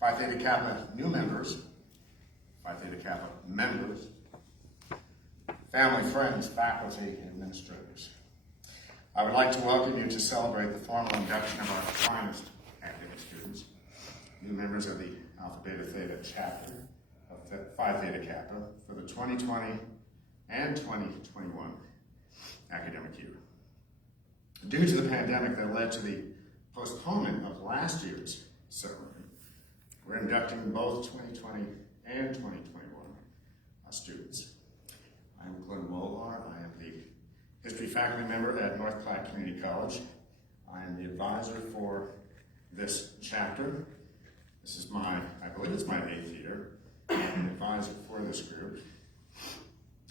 Phi Theta Kappa new members, Phi Theta Kappa members, family, friends, faculty, and administrators. I would like to welcome you to celebrate the formal induction of our finest academic students, new members of the Alpha Beta Theta chapter of Phi Theta Kappa for the 2020 and 2021 academic year. Due to the pandemic that led to the postponement of last year's ceremony, we're inducting both 2020 and 2021 students. I'm Glenn Wolar. I am the history faculty member at North Platte Community College. I am the advisor for this chapter. This is I believe it's my 8th year. I'm an advisor for this group.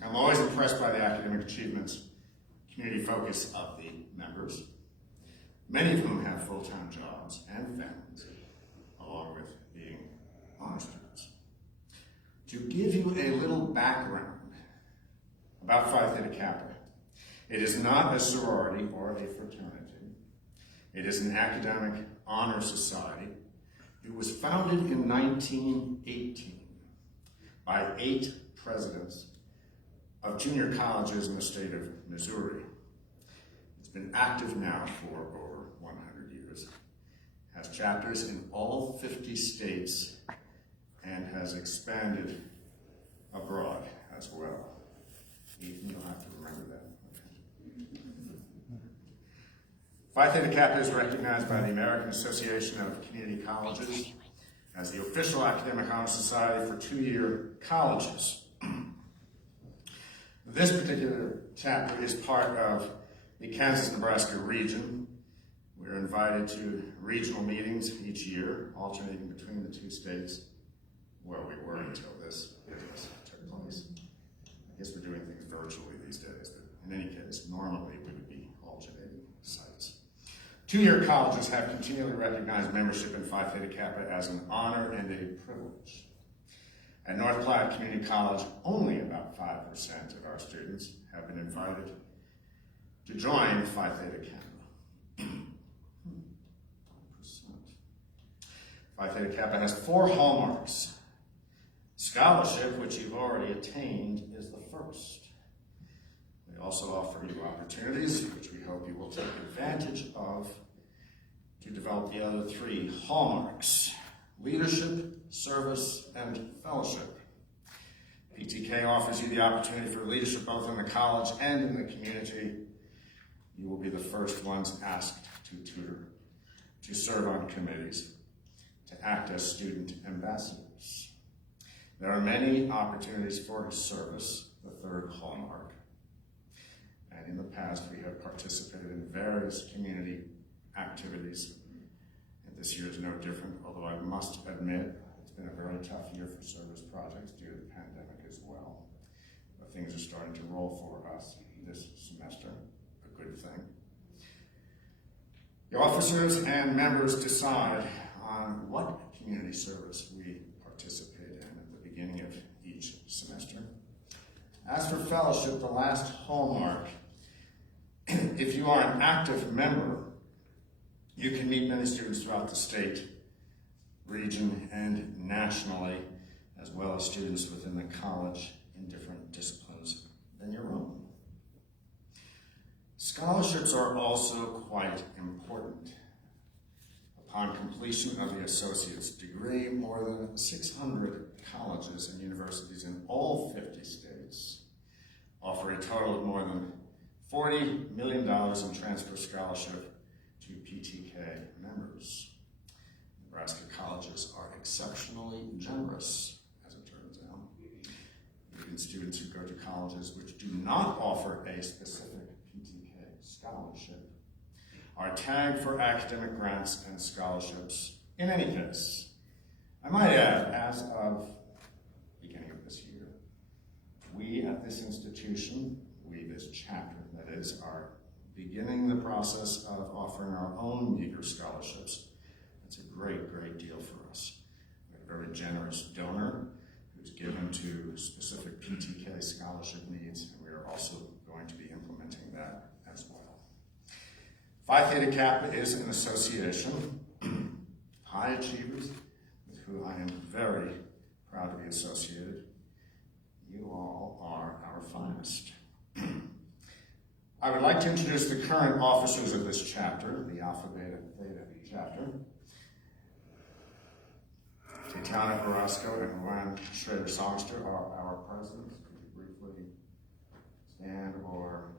I'm always impressed by the academic achievements, community focus of the members, many of whom have full-time jobs and families, along with being honor students. To give you a little background about Phi Theta Kappa, it is not a sorority or a fraternity. It is an academic honor society. It was founded in 1918 by 8 presidents of junior colleges in the state of Missouri. It's been active now for over 100 years, has chapters in all 50 states, and has expanded abroad as well. Ethan, you'll have to remember that. Phi Theta Kappa is recognized by the American Association of Community Colleges as the official academic honor society for 2-year colleges. This particular chapter is part of the Kansas-Nebraska region. We're invited to regional meetings each year, alternating between the 2 states. Well, we were until this business took place. I guess we're doing things virtually these days, but in any case, normally we would be alternating sites. 2-year colleges have continually recognized membership in Phi Theta Kappa as an honor and a privilege. At North Platte Community College, only about 5% of our students have been invited to join Phi Theta Kappa. 5%. Phi Theta Kappa has 4 hallmarks. Scholarship, which you've already attained, is the first. We also offer you opportunities, which we hope you will take advantage of, to develop the other 3 hallmarks: leadership, service, and fellowship. PTK offers you the opportunity for leadership both in the college and in the community. You will be the first ones asked to tutor, to serve on committees, to act as student ambassadors. There are many opportunities for service, the 3rd hallmark. And in the past, we have participated in various community activities. And this year is no different, although I must admit, it's been a very tough year for service projects due to the pandemic as well. But things are starting to roll for us this semester, a good thing. The officers and members decide on what community service we participate in at the beginning of each semester. As for fellowship, the last hallmark, if you are an active member, you can meet many students throughout the state, region, and nationally, as well as students within the college in different disciplines than your own. Scholarships are also quite important. Upon completion of the associate's degree, more than 600 colleges and universities in all 50 states offer a total of more than $40 million in transfer scholarship to PTK members. Nebraska colleges are exceptionally generous, as it turns out. Even students who go to colleges which do not offer a specific PTK scholarship are tagged for academic grants and scholarships in any case. I might add, as of the beginning of this year, we at this institution, this chapter, that is, are beginning the process of offering our own meager scholarships. It's a great, great deal for us. We have a very generous donor who's given to specific PTK scholarship needs, and we are also going to be implementing that as well. Phi Theta Kappa is an association, high achievers with who I am very proud to be associated. You all are our finest. I would like to introduce the current officers of this chapter, the Alpha Beta Theta chapter. Tatiana Carrasco and Juan Schrader-Songster are our presidents. Could you briefly stand or,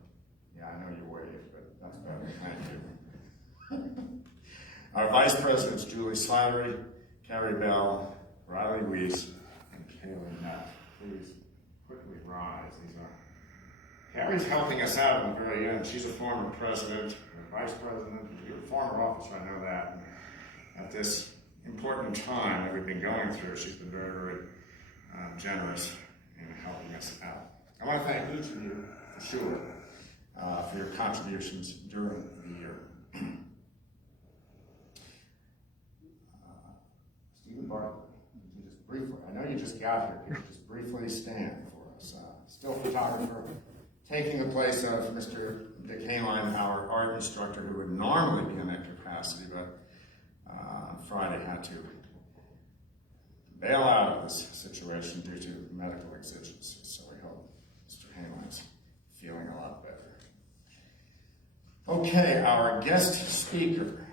yeah, I know you wave, but that's better, thank you. Our vice presidents, Julie Slattery, Carrie Bell, Riley Weiss, and Kaylee Neff. Please quickly rise. Carrie's helping us out at the very end. She's a former president, a vice president, you're a former officer, I know that. And at this important time that we've been going through, she's been very, very generous in helping us out. I want to thank each of you, for sure, for your contributions during the year. Stephen Bartlett, you just briefly, I know you just got here, can you just briefly stand for us? Still photographer, taking the place of Mr. Dick Hayline, our art instructor, who would normally be in that capacity, but Friday had to bail out of this situation due to medical exigencies, so we hope Mr. Hayline's feeling a lot better. Okay, our guest speaker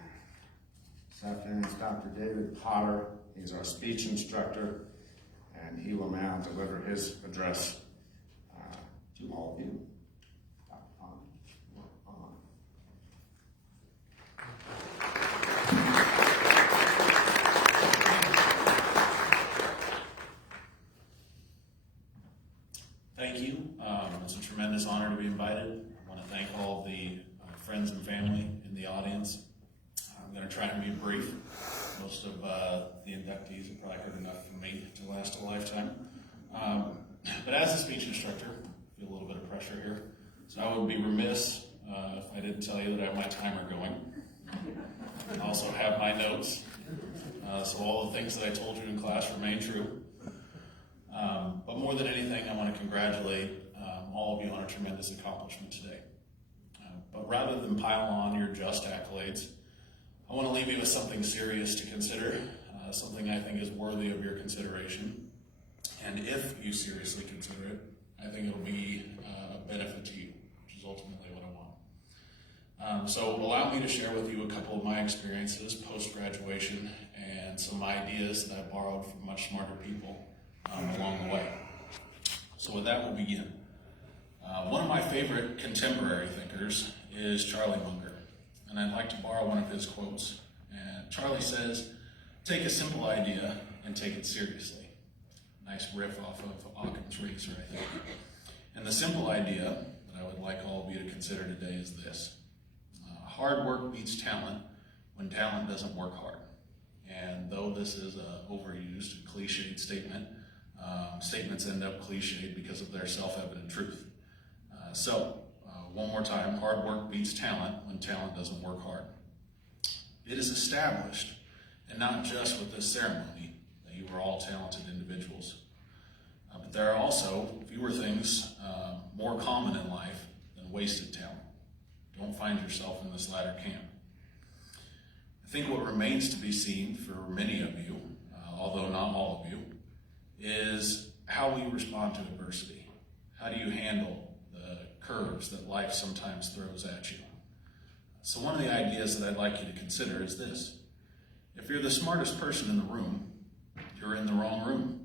this afternoon is Dr. David Potter. He's our speech instructor, and he will now deliver his address to all of you. Dr. Potter, you're on. Thank you. It's a tremendous honor to be invited. I want to thank all the friends and family in the audience. I'm going to try to be brief. Most of the inductees have probably heard enough from me to last a lifetime. But as a speech instructor, I feel a little bit of pressure here. So I would be remiss if I didn't tell you that I have my timer going. I also have my notes. So all the things that I told you in class remain true. But more than anything, I want to congratulate all of you on a tremendous accomplishment today. But rather than pile on your just accolades, I want to leave you with something serious to consider, something I think is worthy of your consideration. And if you seriously consider it, I think it'll be a benefit to you, which is ultimately what I want. So allow me to share with you a couple of my experiences post-graduation and some ideas that I borrowed from much smarter people along the way. So with that, we'll begin. One of my favorite contemporary thinkers is Charlie Munger, and I'd like to borrow one of his quotes. And Charlie says, "Take a simple idea and take it seriously." Nice riff off of Occam's Razor, I think. And the simple idea that I would like all of you to consider today is this. Hard work beats talent when talent doesn't work hard. And though this is an overused and cliched statement, statements end up cliched because of their self-evident truth. One more time, hard work beats talent when talent doesn't work hard. It is established, and not just with this ceremony, that you are all talented individuals. But there are also fewer things more common in life than wasted talent. Don't find yourself in this latter camp. I think what remains to be seen for many of you, although not all of you, is how we respond to adversity. How do you handle the curves that life sometimes throws at you? So one of the ideas that I'd like you to consider is this. If you're the smartest person in the room, you're in the wrong room.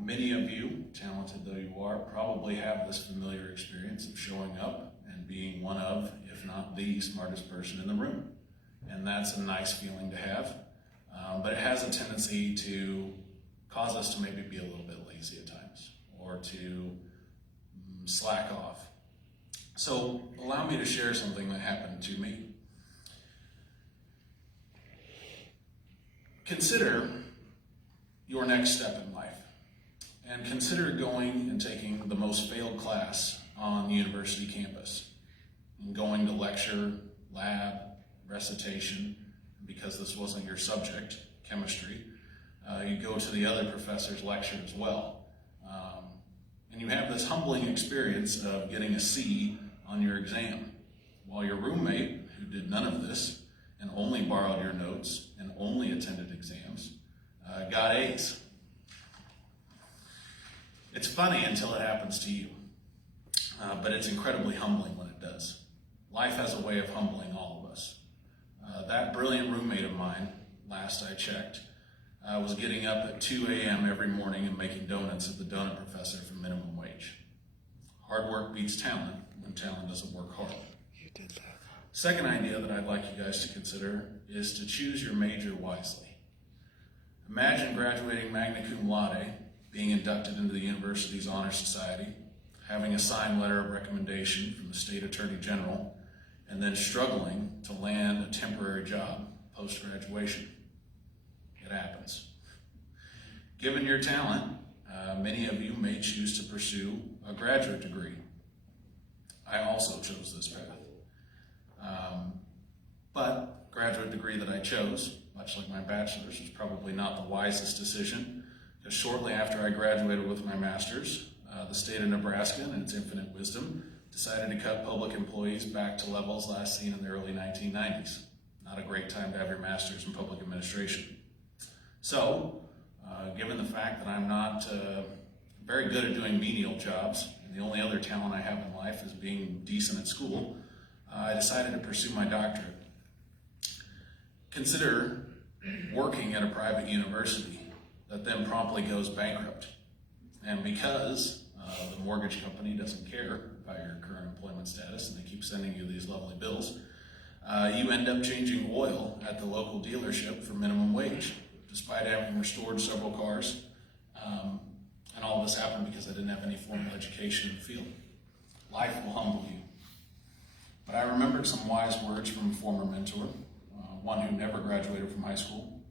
Many of you, talented though you are, probably have this familiar experience of showing up and being one of, if not the smartest person in the room. And that's a nice feeling to have, but it has a tendency to cause us to maybe be a little bit lazy at times, or to slack off. So allow me to share something that happened to me. Consider your next step in life, and consider going and taking the most failed class on the university campus, and going to lecture, lab, recitation, because this wasn't your subject, chemistry. You go to the other professor's lecture as well. And you have this humbling experience of getting a C on your exam, while your roommate, who did none of this and only borrowed your notes and only attended exams, got A's. It's funny until it happens to you, but it's incredibly humbling when it does. Life has a way of humbling all of us. That brilliant roommate of mine, last I checked, was getting up at 2 a.m. every morning and making donuts at the donut professor for minimum wage. Hard work beats talent when talent doesn't work hard. Second idea that I'd like you guys to consider is to choose your major wisely. Imagine graduating magna cum laude, being inducted into the university's honor society, having a signed letter of recommendation from the state attorney general, and then struggling to land a temporary job post-graduation. It happens. Given your talent, many of you may choose to pursue a graduate degree. I also chose this path. But graduate degree that I chose, much like my bachelor's, was probably not the wisest decision, because shortly after I graduated with my master's, the state of Nebraska, in its infinite wisdom, decided to cut public employees back to levels last seen in the early 1990s. Not a great time to have your master's in public administration. So, given the fact that I'm not very good at doing menial jobs, and the only other talent I have in life is being decent at school, I decided to pursue my doctorate. Consider working at a private university that then promptly goes bankrupt. And because the mortgage company doesn't care about your current employment status and they keep sending you these lovely bills, you end up changing oil at the local dealership for minimum wage, despite having restored several cars. And all this happened because I didn't have any formal education in the field. Life will humble you. But I remembered some wise words from a former mentor, one who never graduated from high school,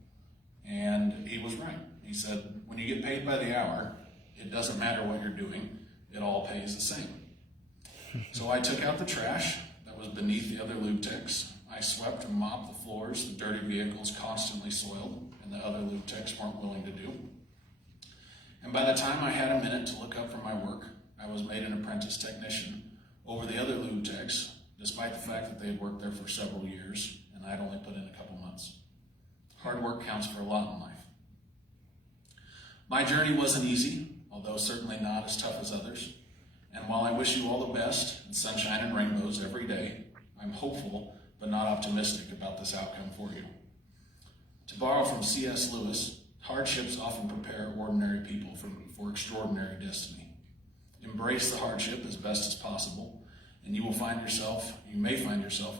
and he was right. He said, when you get paid by the hour, it doesn't matter what you're doing, it all pays the same. So I took out the trash that was beneath the other lube techs. I swept and mopped the floors the dirty vehicles constantly soiled and the other lube techs weren't willing to do. And by the time I had a minute to look up from my work, I was made an apprentice technician over the other lube techs, despite the fact that they had worked there for several years and I'd only put in a couple months. Hard work counts for a lot in life. My journey wasn't easy, although certainly not as tough as others. And while I wish you all the best and sunshine and rainbows every day, I'm hopeful but not optimistic about this outcome for you. To borrow from C.S. Lewis, hardships often prepare ordinary people for extraordinary destiny. Embrace the hardship as best as possible, and you may find yourself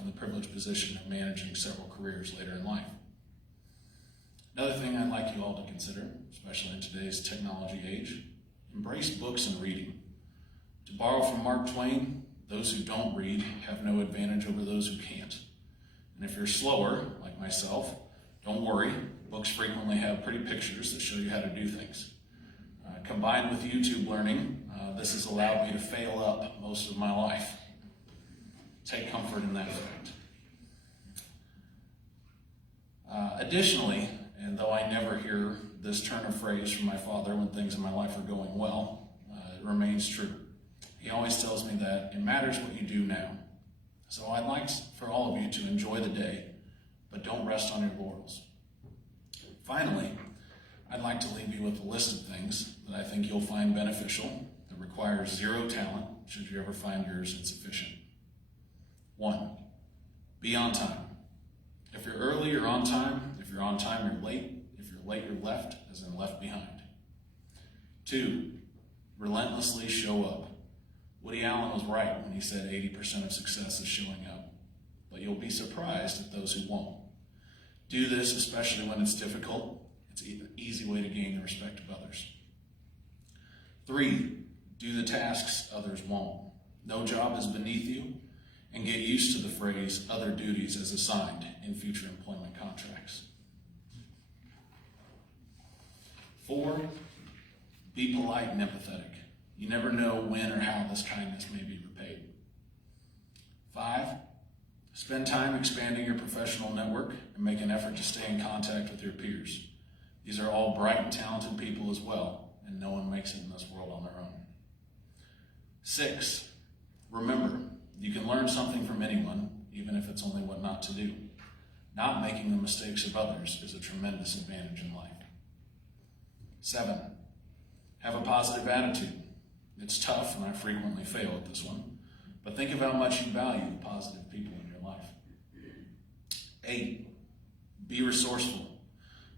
in the privileged position of managing several careers later in life. Another thing I'd like you all to consider, especially in today's technology age, embrace books and reading. To borrow from Mark Twain, those who don't read have no advantage over those who can't. And if you're slower, like myself, don't worry. Books frequently have pretty pictures that show you how to do things. Combined with YouTube learning, this has allowed me to fail up most of my life. Take comfort in that fact. Additionally, and though I never hear this turn of phrase from my father when things in my life are going well, it remains true. He always tells me that it matters what you do now. So I'd like for all of you to enjoy the day, but don't rest on your laurels. Finally, I'd like to leave you with a list of things that I think you'll find beneficial that requires zero talent should you ever find yours insufficient. 1, be on time. If you're early, you're on time. If you're on time, you're late. If you're late, you're left, as in left behind. 2, relentlessly show up. Woody Allen was right when he said 80% of success is showing up, but you'll be surprised at those who won't. Do this, especially when it's difficult. It's an easy way to gain the respect of others. 3, do the tasks others won't. No job is beneath you, and get used to the phrase other duties as assigned in future employment contracts. 4, be polite and empathetic. You never know when or how this kindness may be repaid. 5, spend time expanding your professional network and make an effort to stay in contact with your peers. These are all bright and talented people as well, and no one makes it in this world on their own. 6, remember, you can learn something from anyone, even if it's only what not to do. Not making the mistakes of others is a tremendous advantage in life. 7, have a positive attitude. It's tough, and I frequently fail at this one, but think of how much you value the positive people in your life. 8, be resourceful.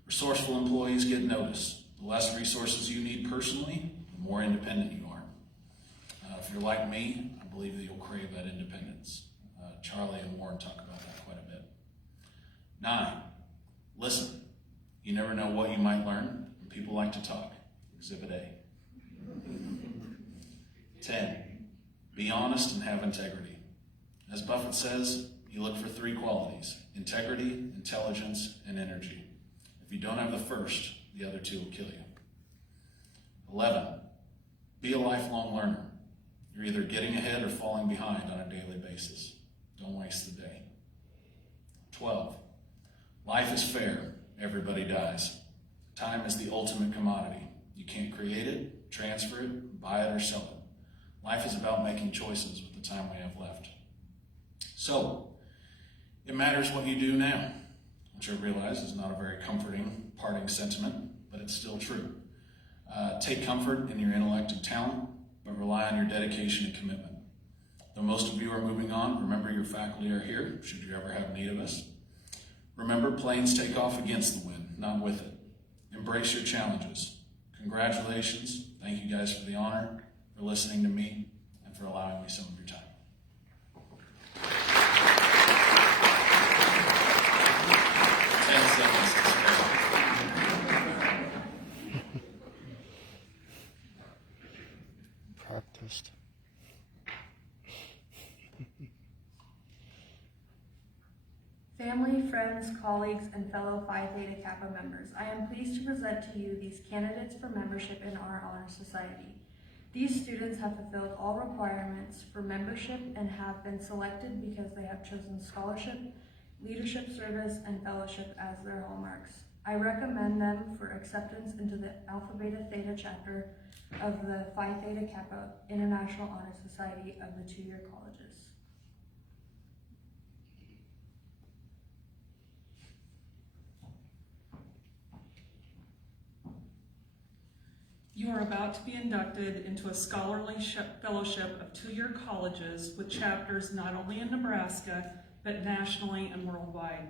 Resourceful employees get noticed. The less resources you need personally, the more independent you are. If you're like me, I believe that you'll crave that independence. Charlie and Warren talk about that quite a bit. 9, listen. You never know what you might learn, and people like to talk. Exhibit A. 10, be honest and have integrity. As Buffett says, you look for 3 qualities: integrity, intelligence, and energy. If you don't have the first, the other 2 will kill you. 11, be a lifelong learner. You're either getting ahead or falling behind on a daily basis. Don't waste the day. 12, life is fair. Everybody dies. Time is the ultimate commodity. You can't create it, transfer it, buy it, or sell it. Life is about making choices with the time we have left. So, it matters what you do now, which I realize is not a very comforting parting sentiment, but it's still true. Take comfort in your intellect and talent, but rely on your dedication and commitment. Though most of you are moving on, remember your faculty are here, should you ever have need of us. Remember, planes take off against the wind, not with it. Embrace your challenges. Congratulations. Thank you guys for the honor, for listening to me, and for allowing me some of your time. 10 seconds to spare. Practiced. Family, friends, colleagues, and fellow Phi Theta Kappa members, I am pleased to present to you these candidates for membership in our honor society. These students have fulfilled all requirements for membership and have been selected because they have chosen scholarship, leadership service, and fellowship as their hallmarks. I recommend them for acceptance into the Alpha Beta Theta chapter of the Phi Theta Kappa International Honor Society of the 2-year colleges. You are about to be inducted into a scholarly fellowship of 2-year colleges with chapters not only in Nebraska, but nationally and worldwide.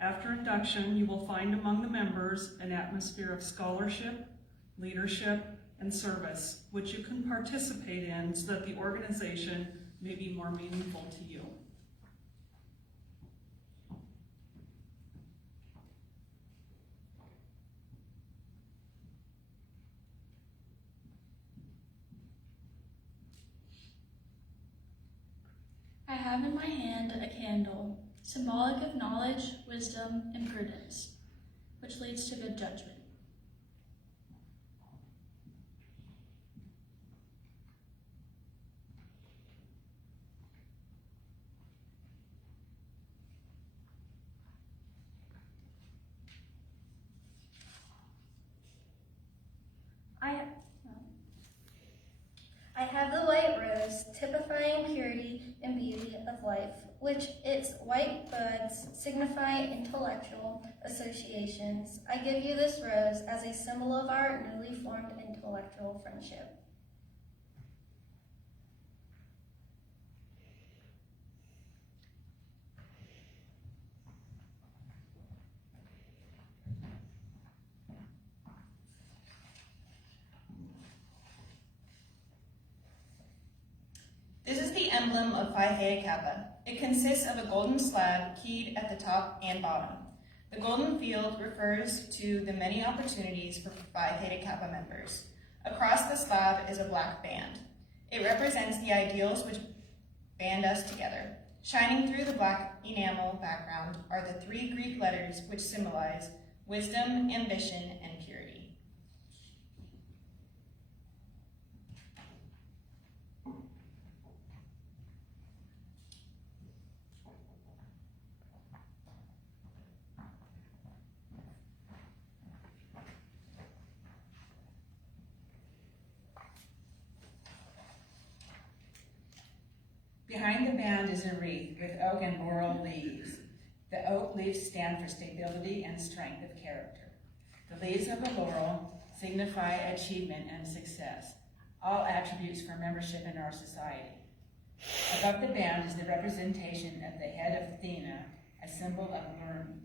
After induction, you will find among the members an atmosphere of scholarship, leadership, and service, which you can participate in so that the organization may be more meaningful to you. I have in my hand a candle, symbolic of knowledge, wisdom, and prudence, which leads to good judgment. I have the white rose, typifying purity and beauty of life, which its white buds signify intellectual associations. I give you this rose as a symbol of our newly formed intellectual friendship. This is the emblem of Phi Theta Kappa. It consists of a golden slab keyed at the top and bottom. The golden field refers to the many opportunities for Phi Theta Kappa members. Across the slab is a black band. It represents the ideals which band us together. Shining through the black enamel background are the 3 Greek letters which symbolize wisdom, ambition, and purity. Behind the band is a wreath with oak and laurel leaves. The oak leaves stand for stability and strength of character. The leaves of the laurel signify achievement and success, all attributes for membership in our society. Above the band is the representation of the head of Theta, a symbol of learning.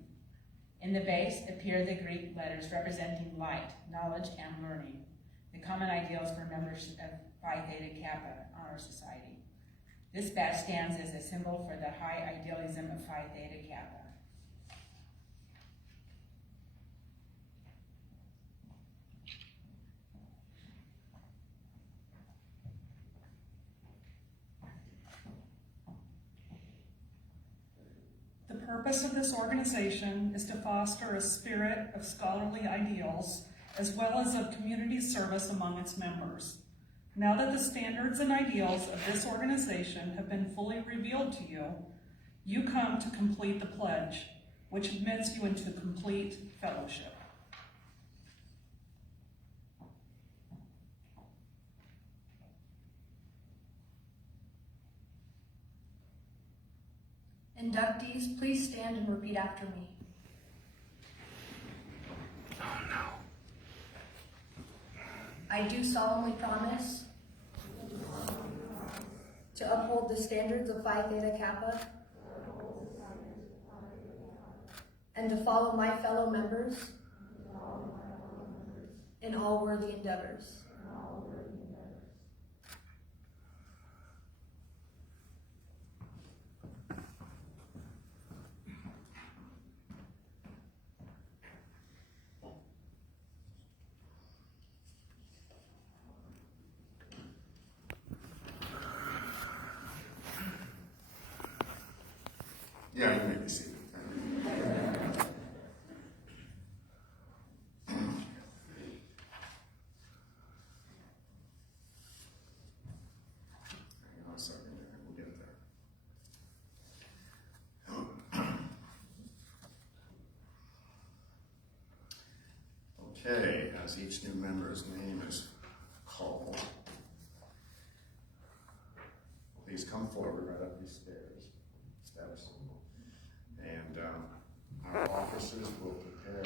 In the base appear the Greek letters representing light, knowledge, and learning, the common ideals for members of Phi Theta Kappa Honor Society. This badge stands as a symbol for the high idealism of Phi Theta Kappa. The purpose of this organization is to foster a spirit of scholarly ideals as well as of community service among its members. Now that the standards and ideals of this organization have been fully revealed to you, you come to complete the pledge, which admits you into complete fellowship. Inductees, please stand and repeat after me. Oh no. I do solemnly promise to uphold the standards of Phi Theta Kappa and to follow my fellow members in all worthy endeavors. Yeah, you may be seated. Hang on a second there, we'll get there. Okay, as each new member's name is called, please come forward right up these steps. And our officers will prepare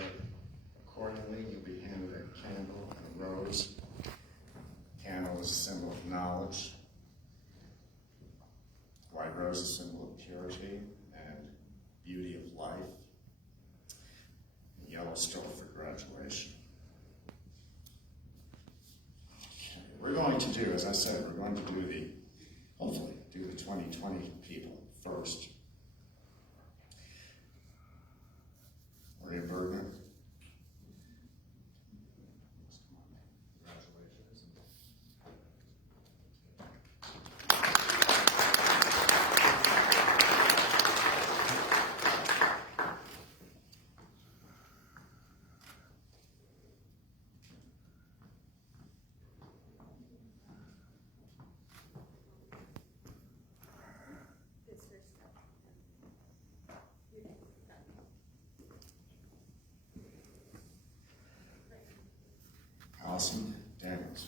accordingly. You'll be handed a candle and a rose. Candle is a symbol of knowledge. White rose is a symbol of purity and beauty of life. And yellow stole for graduation. Okay. We're going to do, as I said, we're going to do hopefully do the 2020 people first. Maria Bergman. Congratulations. Allison Daniels.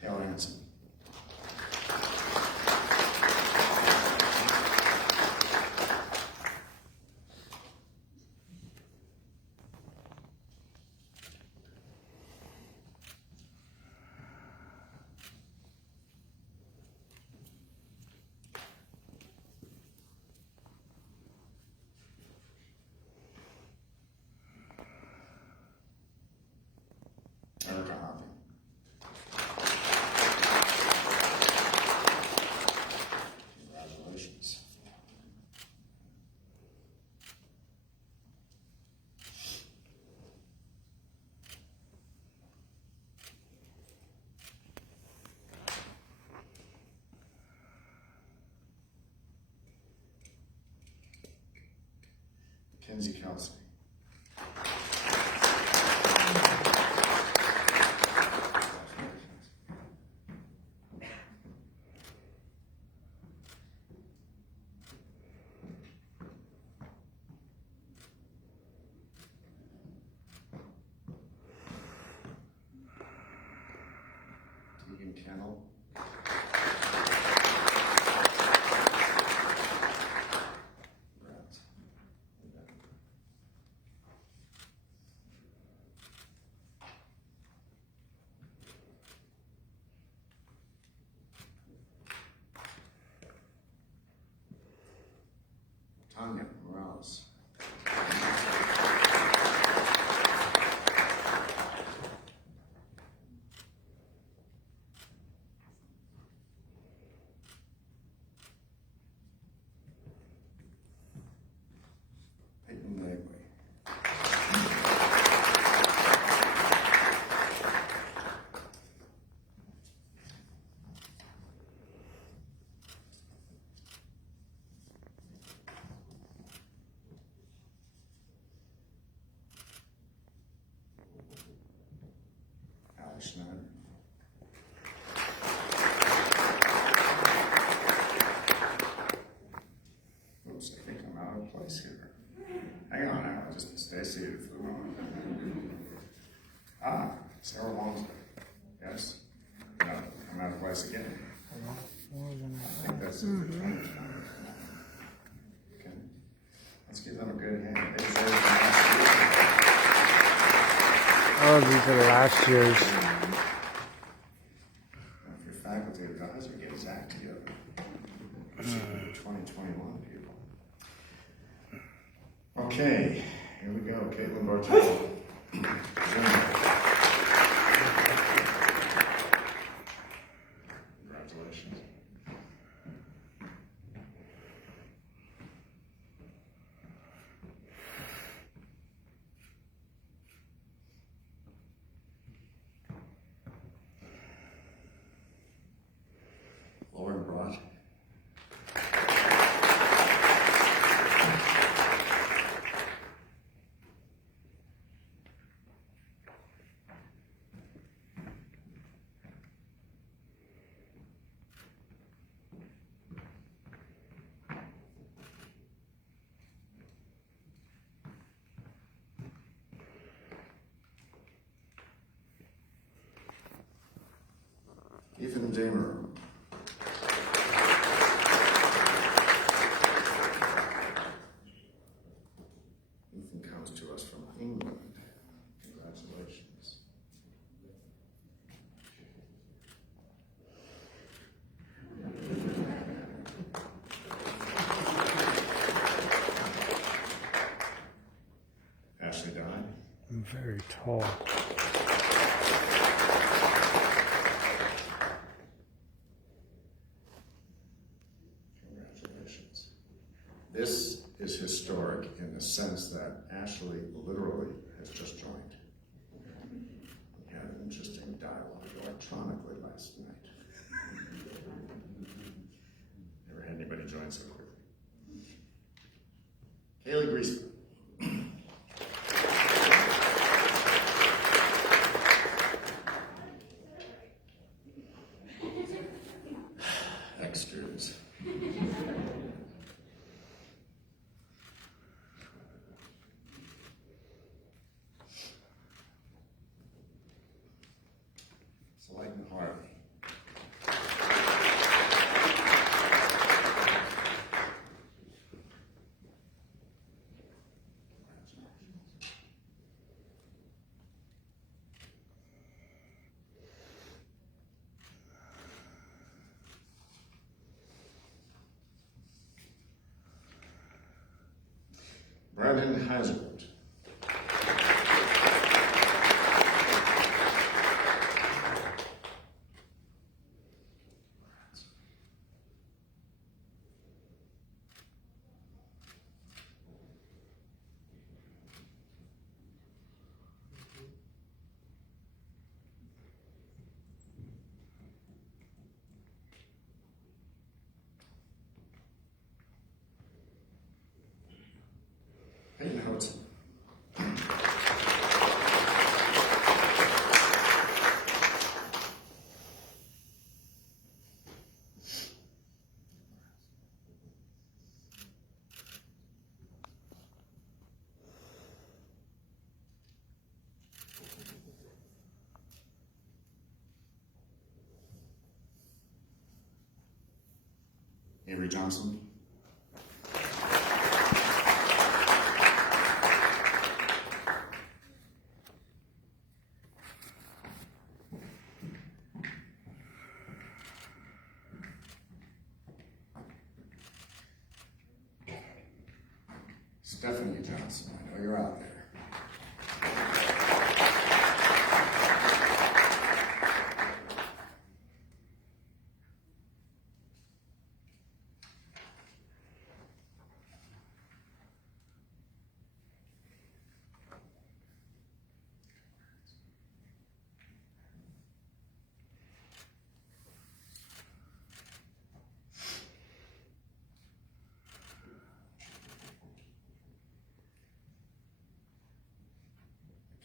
Taylor Hanson. Erica Hopping. Congratulations. Mackenzie Kelsey. candle. Tanya Morales. Peyton Lagley. Alex Schneider. Oops, I think I'm out of place here. Hang on now, just stay seated for the moment. Sarah Longsley. Yes? No, I'm out of place again. I think that's it for 2020. Okay. Let's give them a good hand. They deserve it. Oh, these are last year's. If your faculty advisor get his act together, it's 2021 people. Okay, here we go. Caitlin Bartel. Congratulations. Lauren Brott. Ethan Damer. Ethan comes to us from England. Congratulations. Ashley Dye. I'm very tall. Congratulations. This is historic in the sense that Ashley literally has just joined. We had an interesting dialogue electronically last night. Never had anybody join so quickly. Kaylee Griesman. Extras. Slayton Harvey. Brandon Hazard. Peyton Hudson. Avery Johnson. Stephanie Johnson, I know you're out there.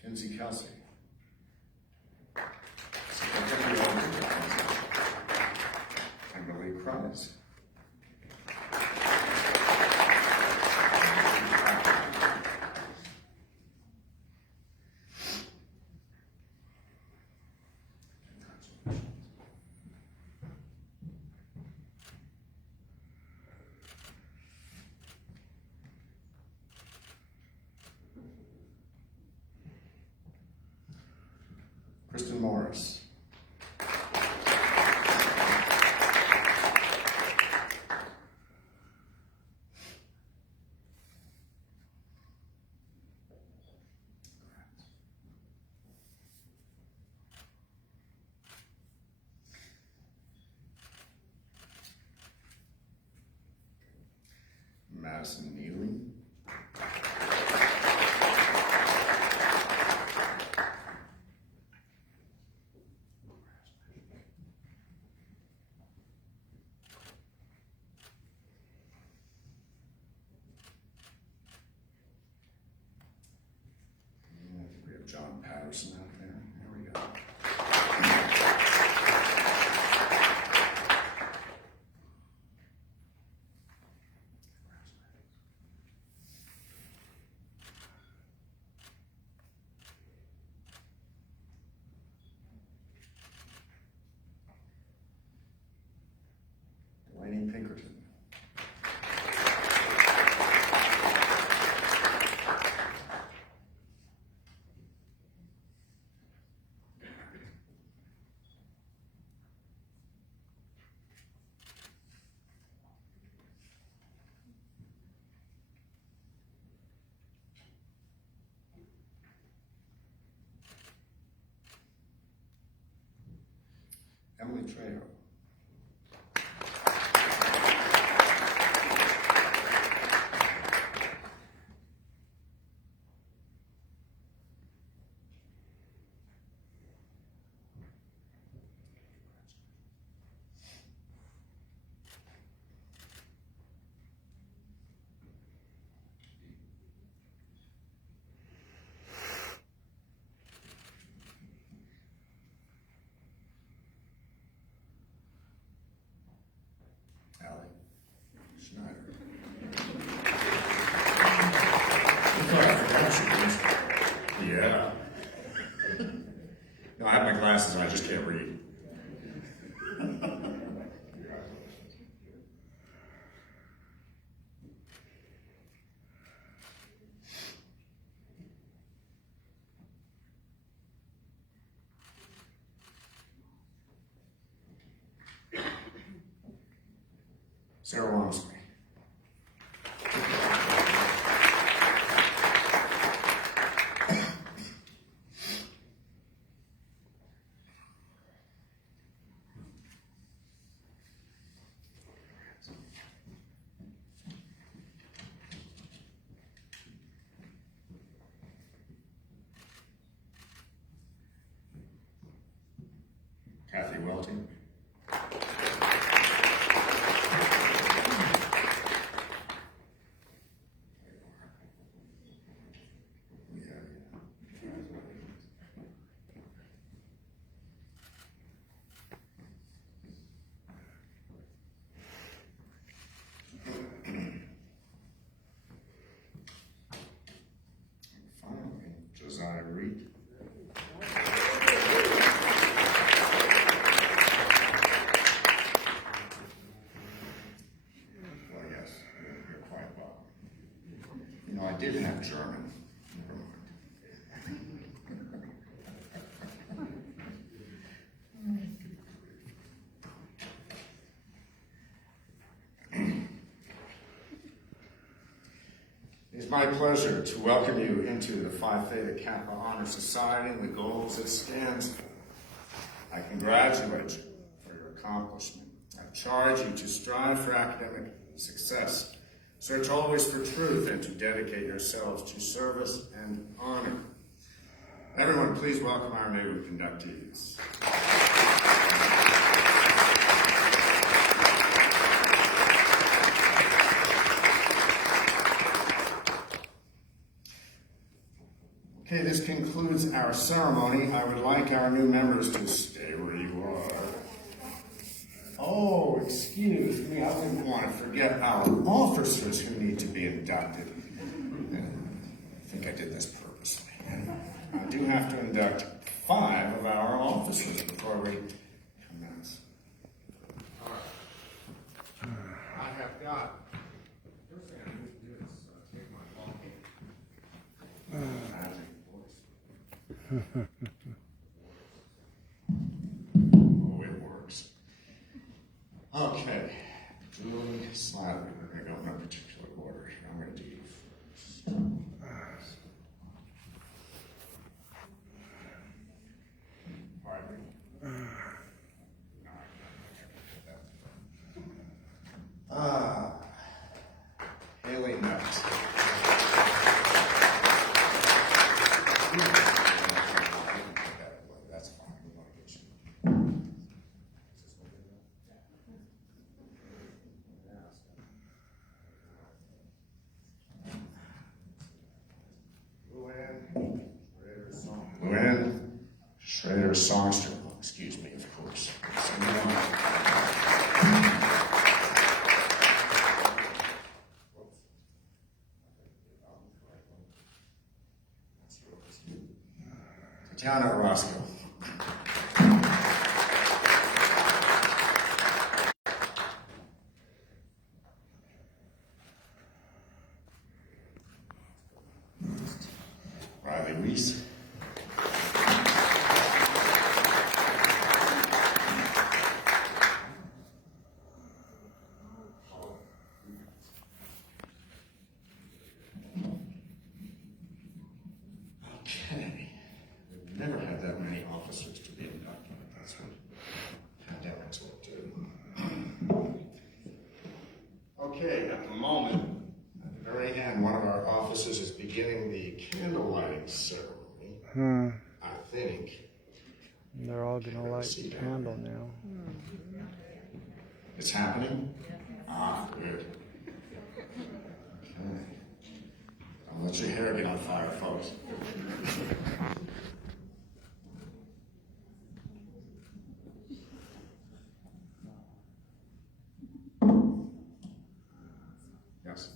Kinsey Kelsey. Kimberly Kreis. Kristen Morris. Madison Neely. John Patterson out there. There we go. Delaney Pinkerton. Emily Trejo. Schneider. Yeah. No, I have my glasses on, I just can't read. Sarah Longsley. Kathy Welty. Finally, Josiah Reed. did have German. Never mind. It is my pleasure to welcome you into the Phi Theta Kappa Honor Society and the goals it stands for. I congratulate you for your accomplishment. I charge you to strive for academic success, search always for truth, and to dedicate yourselves to service and honor. Everyone, please welcome our new inductees. Okay, this concludes our ceremony. I would like our new members to stay where you are. Oh, excuse me, I wouldn't want to forget our officers who need to be inducted. I think I did this purposely. I do have to induct 5 of our officers before we commence. All right. I have got. First thing I need to do is take my coffee. Oh, it works. Okay. Julie, slightly. We're going to go in no particular order. I'm going to do you first. Pardon me? Haley Nutt. That's fine. We want to get you. Luann Schrader Songster. Oh, excuse me, of course. Tatiana Roscoe. Riley Reese. Okay. We've never had that many officers to be inducted. That's what pandemics will do. Okay, at the moment, at the very end, one of our officers is beginning the candle lighting ceremony. I think. They're all gonna light the candle now. It's happening? Ah, good. Okay. Don't let your hair get on fire, folks. Yes.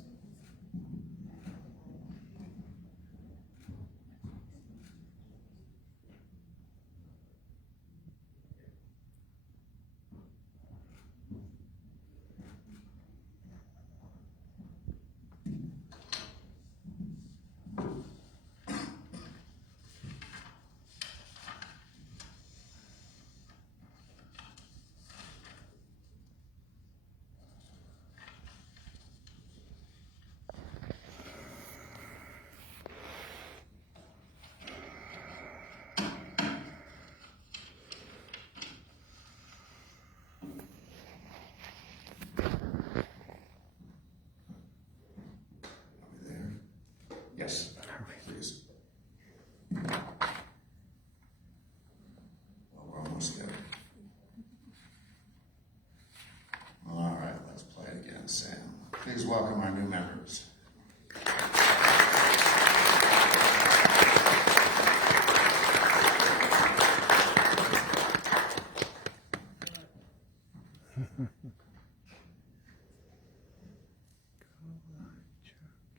Yes, please. Well, we're almost there. Well, all right, let's play it again, Sam. Please welcome our new members.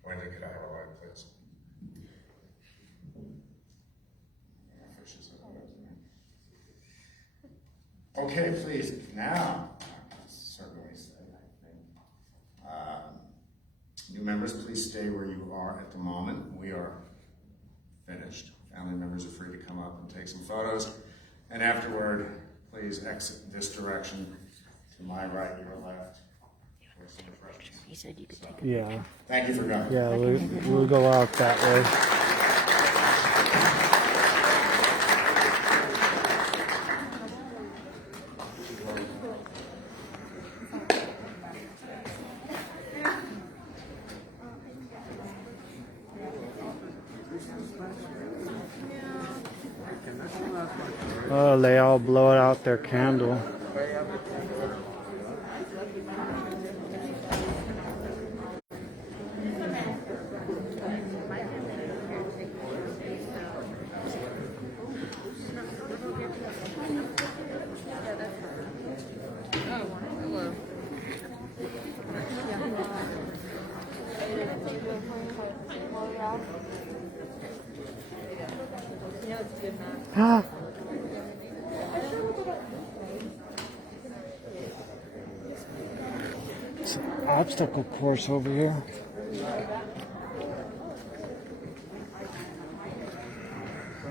Wendy, could I have a light, please? Okay, please, now, I can certainly say, I think, New members, please stay where you are at the moment. We are finished. Family members are free to come up and take some photos. And afterward, please exit this direction to my right, your left. For some refreshments. He said you could take Yeah. Thank you for coming. Yeah, we'll go out that way. Oh, they all blow out their candle. Ah. It's an obstacle course over here.